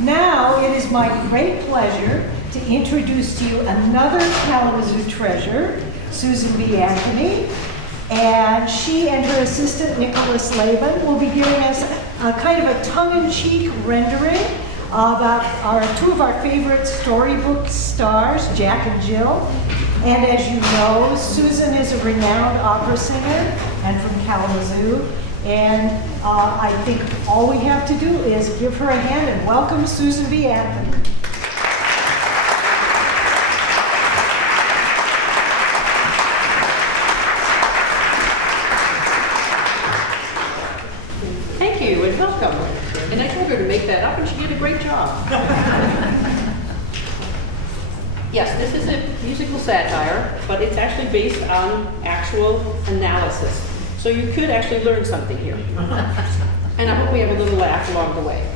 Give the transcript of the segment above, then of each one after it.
Now it is my great pleasure to introduce to you another Kalamazoo treasure, Susan B. Anthony. And she and her assistant, Nicholas Laban, will be giving us a kind of a tongue-in-cheek rendering of two of our favorite storybook stars, Jack and Jill. And as you know, Susan is a renowned opera singer and from Kalamazoo. And I think all we have to do is give her a hand and welcome Susan B. Anthony. Thank you and welcome. And I told her to make that up and she did a great job. Yes, this is a musical satire, but it's actually based on actual analysis. So you could actually learn something here. And I hope we have a little laugh along the way.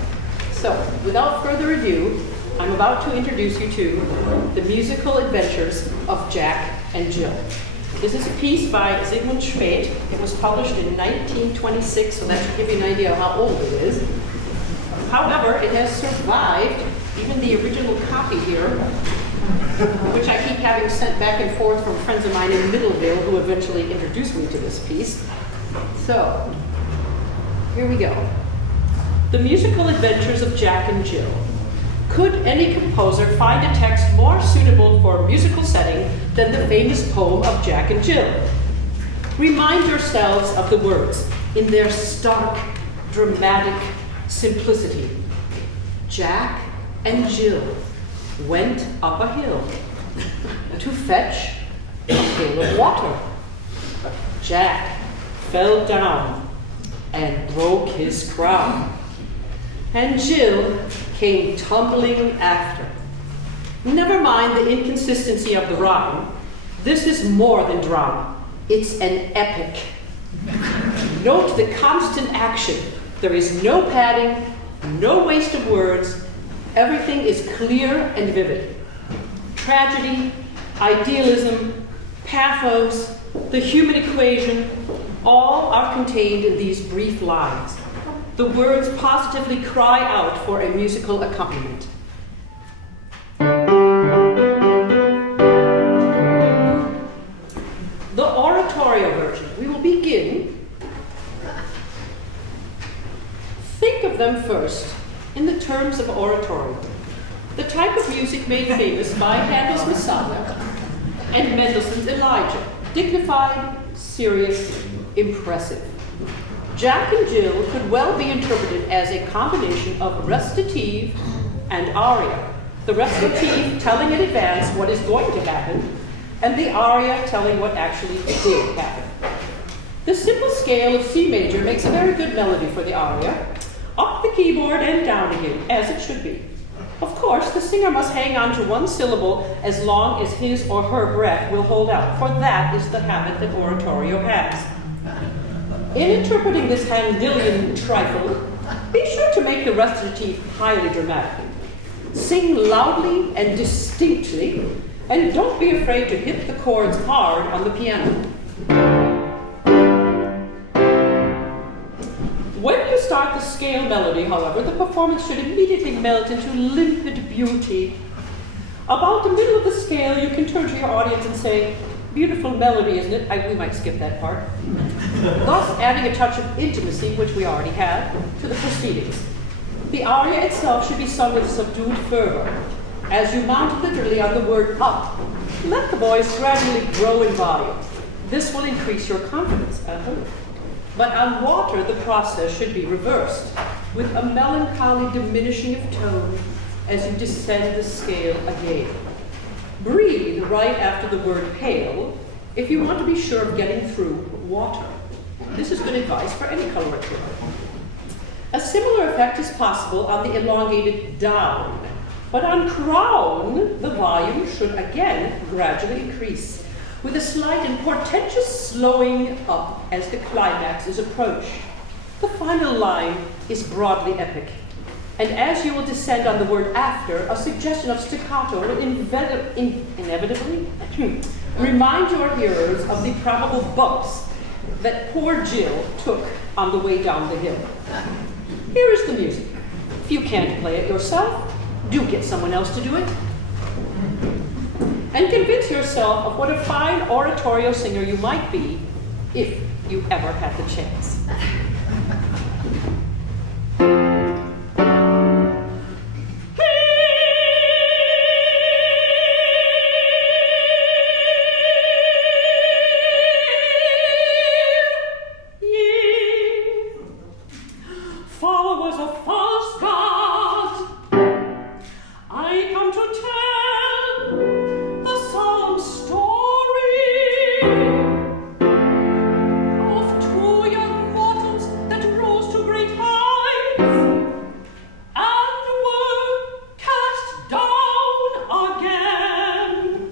So, without further ado, I'm about to introduce you to The Musical Adventures of Jack and Jill. This is a piece by Zygmunt Schmid. It was published in 1926, so that should give you an idea of how old it is. However, it has survived even the original copy here, which I keep having sent back and forth from friends of mine in Middleville who eventually introduced me to this piece. So, here we go. The Musical Adventures of Jack and Jill. Could any composer find a text more suitable for a musical setting than the famous poem of Jack and Jill? Remind yourselves of the words in their stark, dramatic simplicity. Jack and Jill went up a hill to fetch a pail of water. Jack fell down and broke his crown, and Jill came tumbling after. Never mind the inconsistency of the rhyme. This is more than drama. It's an epic. Note the constant action. There is no padding, no waste of words. Everything is clear and vivid. Tragedy, idealism, pathos, the human equation, all are contained in these brief lines. The words positively cry out for a musical accompaniment. The oratorio version. We will begin. Think of them first in the terms of oratorio, the type of music made famous by Handel's Messiah and Mendelssohn's Elijah. Dignified, serious, impressive. Jack and Jill could well be interpreted as a combination of recitative and aria. The recitative telling in advance what is going to happen, and the aria telling what actually did happen. The simple scale of C major makes a very good melody for the aria, up the keyboard and down again, as it should be. Of course, the singer must hang on to one syllable as long as his or her breath will hold out, for that is the habit that oratorio has. In interpreting this Handelian trifle, be sure to make the recitative highly dramatic. Sing loudly and distinctly, and don't be afraid to hit the chords hard on the piano. When you start the scale melody, however, the performance should immediately melt into limpid beauty. About the middle of the scale, you can turn to your audience and say, "Beautiful melody, isn't it?" We might skip that part. Thus adding a touch of intimacy, which we already had, to the proceedings. The aria itself should be sung with subdued fervor. As you mount literally on the word up, let the voice gradually grow in volume. This will increase your confidence. But on water, the process should be reversed, with a melancholy diminishing of tone as you descend the scale again. Breathe right after the word pale if you want to be sure of getting through water. This is good advice for any coloratura. A similar effect is possible on the elongated down, but on crown, the volume should again gradually increase, with a slight and portentous slowing up as the climax is approached. The final line is broadly epic, and as you will descend on the word after, a suggestion of staccato will inevitably remind your hearers of the probable bumps that poor Jill took on the way down the hill. Here is the music. If you can't play it yourself, do get someone else to do it. And convince yourself of what a fine oratorio singer you might be if you ever had the chance. Followers of false gods, I come to tell the solemn story of two young mortals that rose to great heights and were cast down again.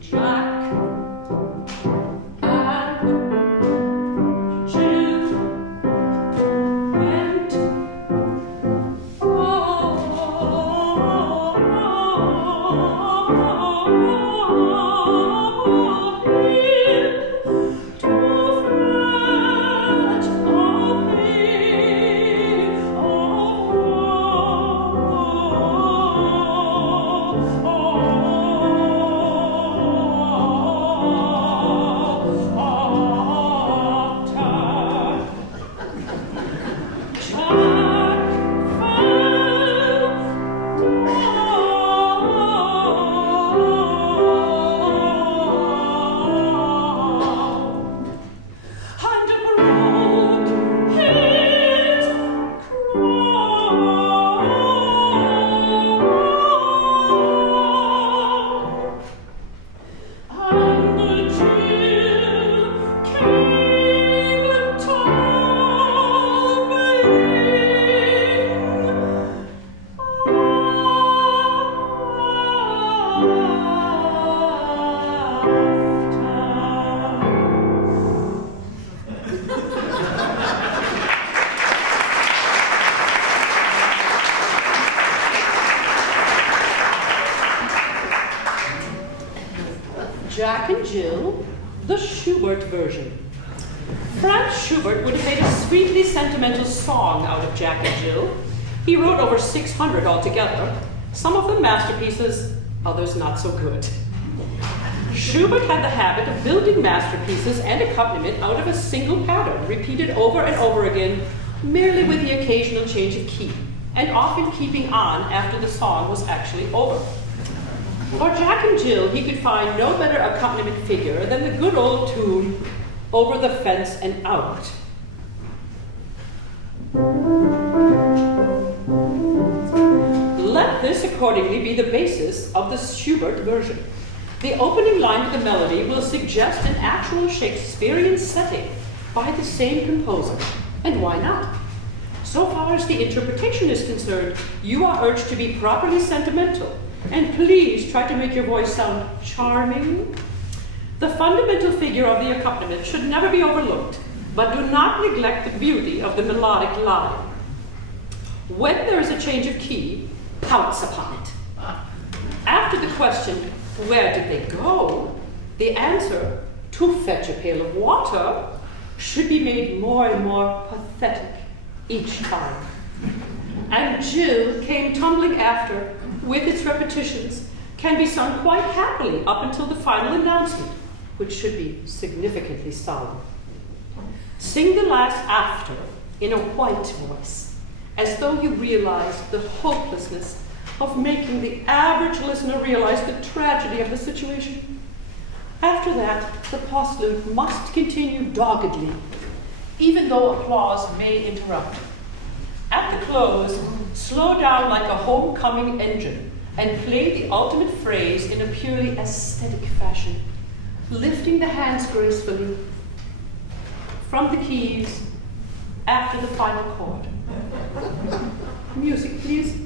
Jack and Jill went Jack and Jill, the Schubert version. Franz Schubert would have made a sweetly sentimental song out of Jack and Jill. He wrote over 600 altogether, some of them masterpieces, others not so good. Schubert had the habit of building masterpieces and accompaniment out of a single pattern, repeated over and over again, merely with the occasional change of key, and often keeping on after the song was actually over. For Jack and Jill, he could find no better accompaniment figure than the good old tune, Over the Fence and Out. Let this accordingly be the basis of the Schubert version. The opening line of the melody will suggest an actual Shakespearean setting by the same composer, and why not? So far as the interpretation is concerned, you are urged to be properly sentimental, and please try to make your voice sound charming. The fundamental figure of the accompaniment should never be overlooked, but do not neglect the beauty of the melodic line. When there is a change of key, pounce upon it. After the question, where did they go? The answer, to fetch a pail of water, should be made more and more pathetic each time. And Jill came tumbling after, with its repetitions, can be sung quite happily up until the final announcement, which should be significantly solemn. Sing the last after in a white voice, as though you realized the hopelessness of making the average listener realize the tragedy of the situation. After that, the postlude must continue doggedly, even though applause may interrupt. At the close, slow down like a homecoming engine and play the ultimate phrase in a purely aesthetic fashion, lifting the hands gracefully from the keys after the final chord. Music, please.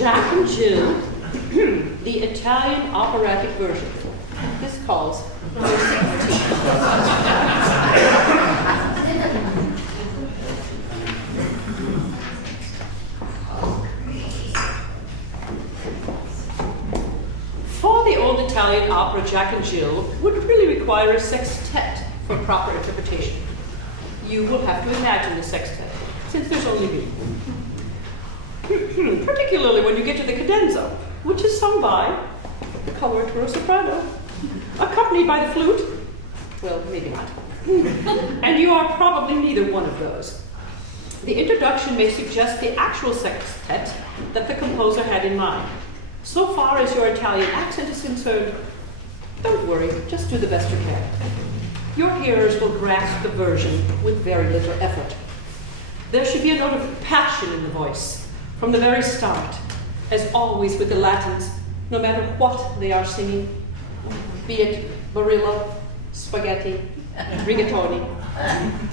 Jack and Jill, the Italian operatic version. This calls for safety. For the old Italian opera Jack and Jill would really require a sextet for proper interpretation. You will have to imagine the sextet, since there's only me. Particularly when you get to the cadenza, which is sung by the coloratura soprano, accompanied by the flute. Well, maybe not. And you are probably neither one of those. The introduction may suggest the actual sextet that the composer had in mind. So far as your Italian accent is concerned, don't worry, just do the best you can. Your hearers will grasp the version with very little effort. There should be a note of passion in the voice from the very start, as always with the Latins, no matter what they are singing, be it Barilla, spaghetti, rigatoni.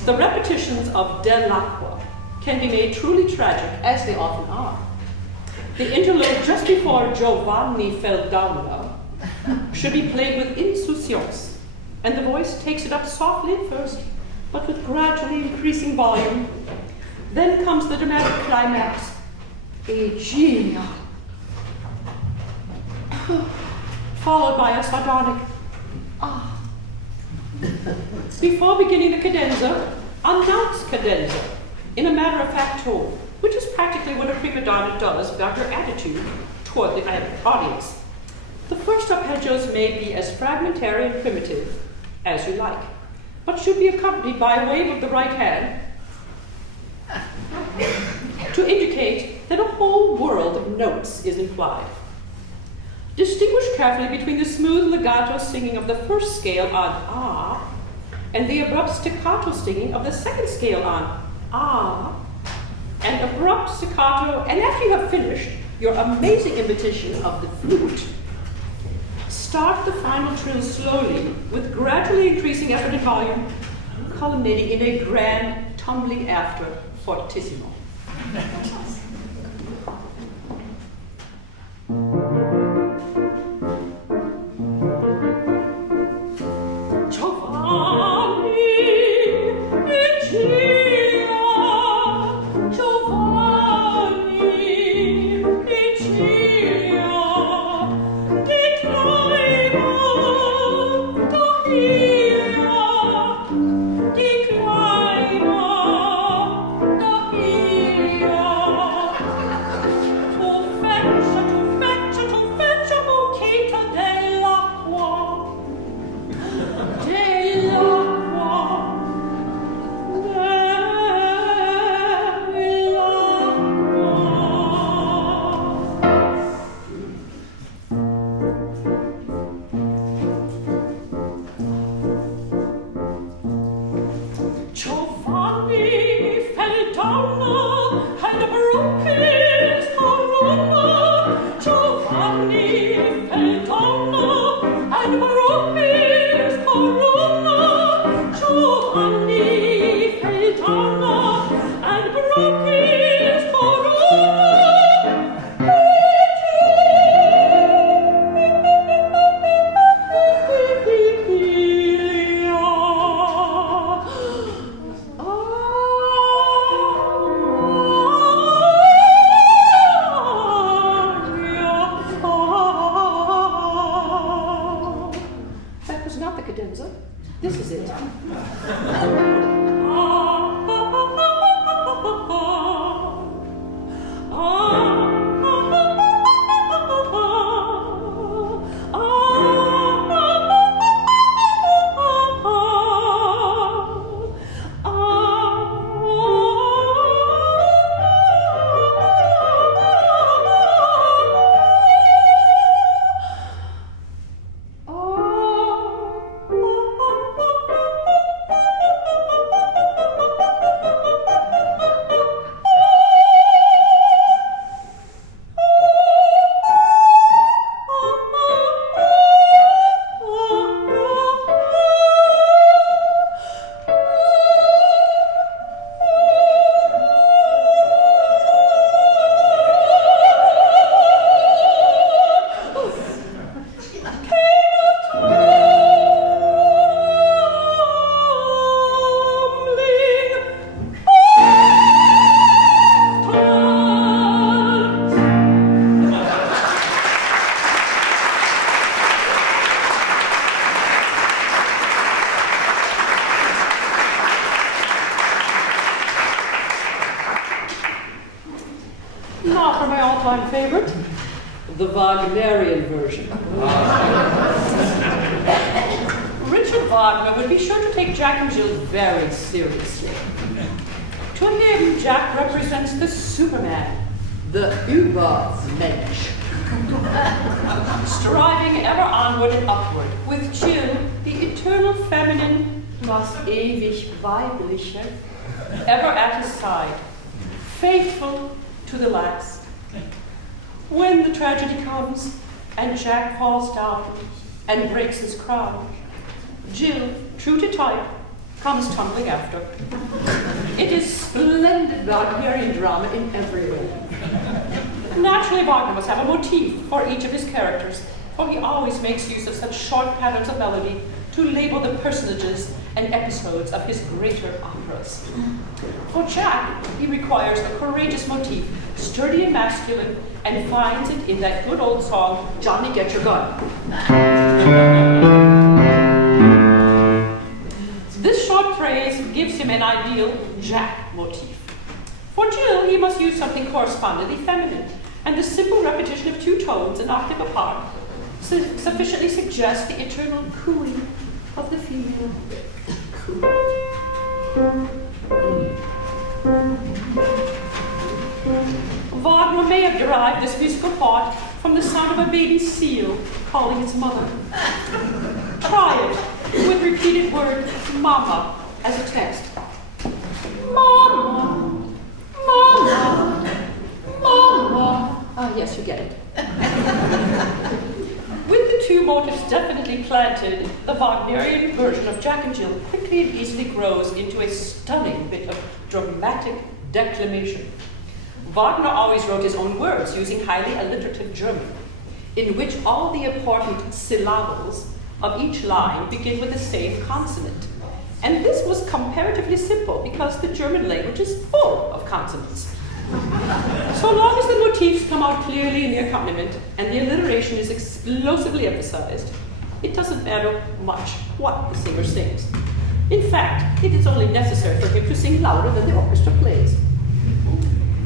The repetitions of Dell'Acqua can be made truly tragic, as they often are. The interlude just before Giovanni fell down should be played with insouciance, and the voice takes it up softly at first, but with gradually increasing volume. Then comes the dramatic climax, Aegina, followed by a sardonic ah. Before beginning the cadenza, announce cadenza in a matter-of-fact tone, which is practically what a prima donna does about her attitude toward the audience. The first arpeggios may be as fragmentary and primitive as you like, but should be accompanied by a wave of the right hand to indicate that a whole world of notes is implied. Distinguish carefully between the smooth legato singing of the first scale on ah and the abrupt staccato singing of the second scale on ah, and abrupt staccato, and after you have finished your amazing imitation of the flute, start the final trill slowly with gradually increasing effort and volume, culminating in a grand tumbling after fortissimo. Declima, Now for my all-time favorite, the Wagnerian version. Richard Wagner would be sure to take Jack and Jill very seriously. To him, Jack represents the Superman, the Übermensch, striving ever onward and upward, with Jill, the eternal feminine, das ewig weibliche, ever at his side, faithful to the last. When the tragedy comes and Jack falls down and breaks his crown, Jill, true to type, comes tumbling after. It is splendid Wagnerian drama in every way. Naturally, Wagner must have a motif for each of his characters, for he always makes use of such short patterns of melody to label the personages and episodes of his greater operas. For Jack, he requires a courageous motif, sturdy and masculine, and finds it in that good old song, Johnny Get Your Gun. This short phrase gives him an ideal Jack motif. For Jill, he must use something correspondingly feminine, and the simple repetition of two tones an octave apart sufficiently suggests the eternal cooing of the female. Wagner may have derived this musical thought from the sound of a baby seal calling its mother. Try it with repeated word mama as a text. Mama, mama, mama. Ah, yes, you get it. With the two motives definitely planted, the Wagnerian version of Jack and Jill quickly and easily grows into a stunning bit of dramatic declamation. Wagner always wrote his own words using highly alliterative German, in which all the important syllables of each line begin with the same consonant. And this was comparatively simple because the German language is full of consonants. So long as the motifs come out clearly in the accompaniment and the alliteration is explosively emphasized, it doesn't matter much what the singer sings. In fact, it is only necessary for him to sing louder than the orchestra plays.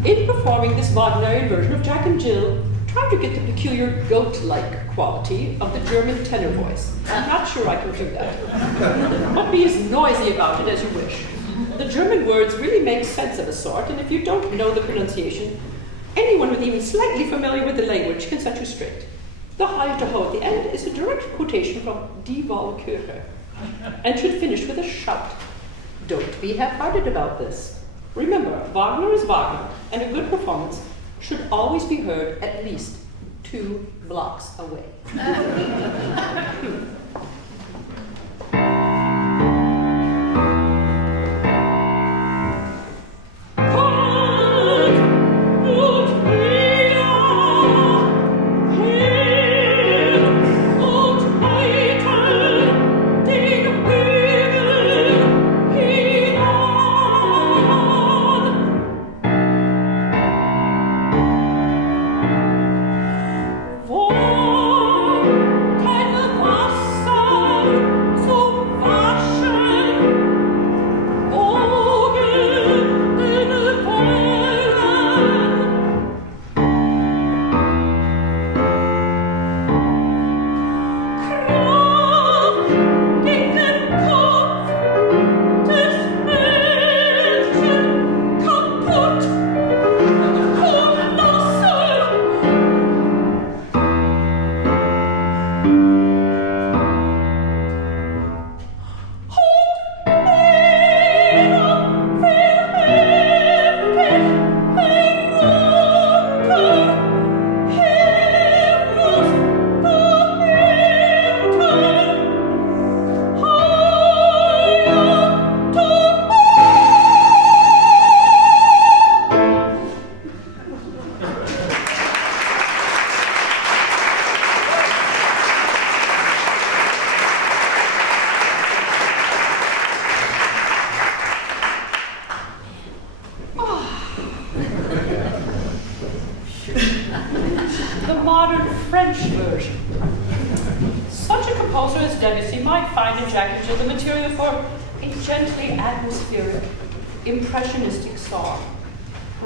In performing this Wagnerian version of Jack and Jill, try to get the peculiar goat-like quality of the German tenor voice. I'm not sure I can do that. But be as noisy about it as you wish. The German words really make sense of a sort, and if you don't know the pronunciation, anyone with even slightly familiar with the language can set you straight. The Heil-to-Ho at the end is a direct quotation from Die Walküre, and should finish with a shout. Don't be half-hearted about this. Remember, Wagner is Wagner, and a good performance should always be heard at least 2 blocks away.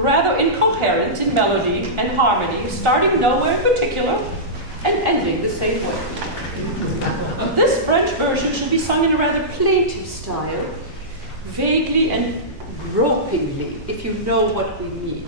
rather incoherent in melody and harmony, starting nowhere in particular and ending the same way. This French version should be sung in a rather plaintive style, vaguely and gropingly, if you know what we mean.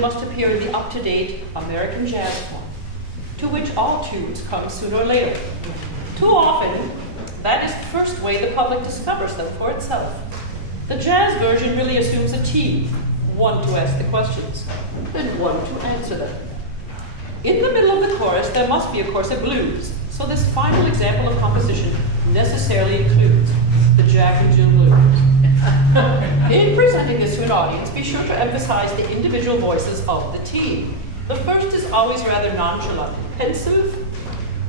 Must appear in the up-to-date American jazz form, to which all tunes come sooner or later. Too often, that is the first way the public discovers them for itself. The jazz version really assumes a team, one to ask the questions, and one to answer them. In the middle of the chorus, there must be, of course, a blues, so this final example of composition necessarily includes the Jack and Jill Blues. In presenting this to an audience, be sure to emphasize the individual voices of the team. The first is always rather nonchalant and pensive,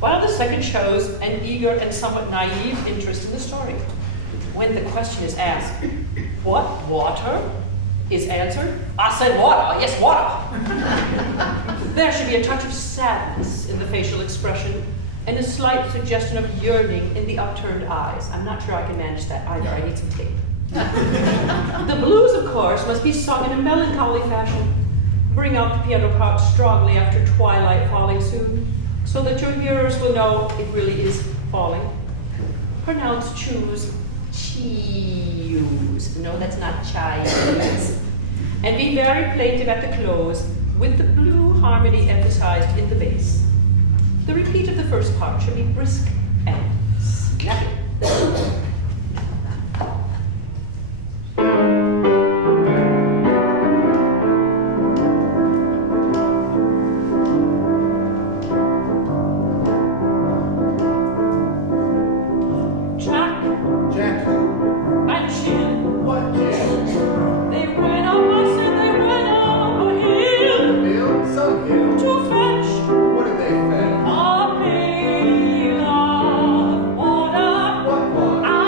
while the second shows an eager and somewhat naive interest in the story. When the question is asked, "What, water?" is answered, "I said water, yes, water." There should be a touch of sadness in the facial expression and a slight suggestion of yearning in the upturned eyes. I'm not sure I can manage that either. I need some tape. The blues, of course, must be sung in a melancholy fashion. Bring out the piano part strongly after twilight falling soon, so that your hearers will know it really is falling. Pronounce choose, cheese. No, that's not Chinese. And be very plaintive at the close, with the blue harmony emphasized in the bass. The repeat of the first part should be brisk and snappy. What did they fetch? A pail of water. What water?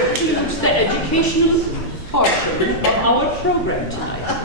concludes the educational portion of our program tonight.